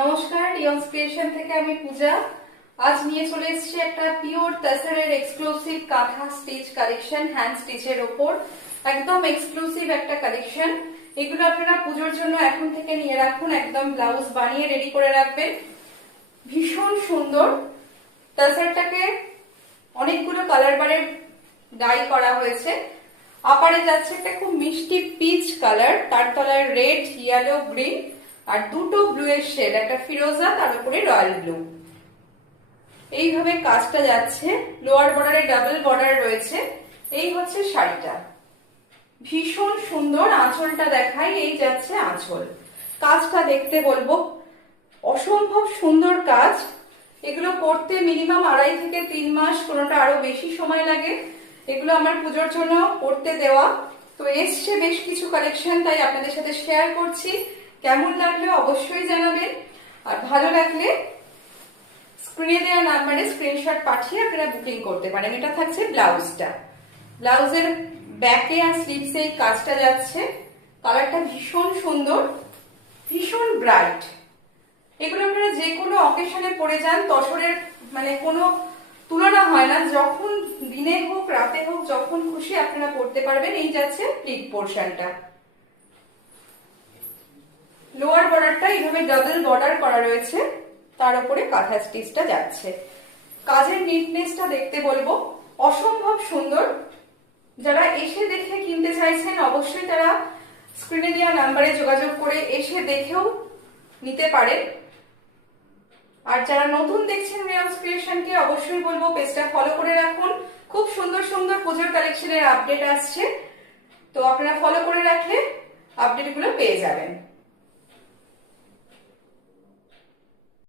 নমস্কার, ডিয়ন্স ক্রিয়েশন থেকে আমি পূজা। আজ নিয়ে চলে এসেছি একটা পিওর তাসারের এক্সক্লুসিভ কাঁথা স্টিচ কালেকশন, হ্যান্ড স্টিচের ওপর একদম এক্সক্লুসিভ একটা কালেকশন। এগুলো আপনারা পুজোর জন্য এখন থেকে নিয়ে রাখুন, একদম ব্লাউজ বানিয়ে রেডি করে রাখবেন। ভীষণ সুন্দর। তাসারটাকে অনেকগুলো কালার বারে ডাই করা হয়েছে। আপারে যাচ্ছে একটা খুব মিষ্টি পিচ কালার, তার তলায় রেড, ইয়েলো, গ্রিন আর দুটো ব্লু এর শেড, একটা ফিরোজা তার উপরে রয়্যাল ব্লু। এইভাবে কাজটা যাচ্ছে। লোয়ার বর্ডারে ডাবল বর্ডার রয়েছে। এই হচ্ছে শাড়িটা, ভীষণ সুন্দর। আঁচলটা দেখাই, এই যাচ্ছে আঁচল। কাজটা দেখতে বলবো, অসম্ভব সুন্দর কাজ। এগুলো করতে মিনিমাম 2.5 থেকে 3 মাস, কোনোটা আরো বেশি সময় লাগে। এগুলো আমার পুজোর জন্য করতে দেওয়া। তো এসছে বেশ কিছু কালেকশন, তাই আপনাদের সাথে শেয়ার করছি। কেমন লাগলো অবশ্যই জানাবেন, আর ভালো লাগলে স্ক্রিনে দেওয়া নাম্বারে স্ক্রিনশট পাঠিয়ে আপনারা বুকিং করতে পারেন। এটা থাকছে ব্লাউজটা। ব্লাউজের ব্যাকে আর স্লিভসে এই কাজটা যাচ্ছে। কালারটা ভীষণ সুন্দর, ভীষণ ব্রাইট। এগুলো আপনারা যে কোনো অকেশনে পরে যান, তসরের মানে কোনো তুলনা হয় না। যখন দিনে হোক রাতে হোক, যখন খুশি আপনারা পরতে পারবেন। এই যাচ্ছে প্লিট পোর্শনটা। লোয়ার বর্ডারটা এইভাবে ডাবল বর্ডার করা রয়েছে, তার উপরে কাঁথা স্টিচটা যাচ্ছে। কাজের নিটনেসটা দেখতে বলবো, অসম্ভব সুন্দর। যারা এসে দেখে কিনতে চাইছেন অবশ্যই তারা স্ক্রিনে দেওয়া নাম্বারে যোগাযোগ করে এসে দেখেও নিতে পারেন। আর যারা নতুন দেখছেন ডিয়ন্স ক্রিয়েশনকে, অবশ্যই বলবো পেজটা ফলো করে রাখুন। খুব সুন্দর সুন্দর পুজোর কালেকশনের আপডেট আসছে, তো আপনারা ফলো করে রাখলে আপডেটগুলো পেয়ে যাবেন।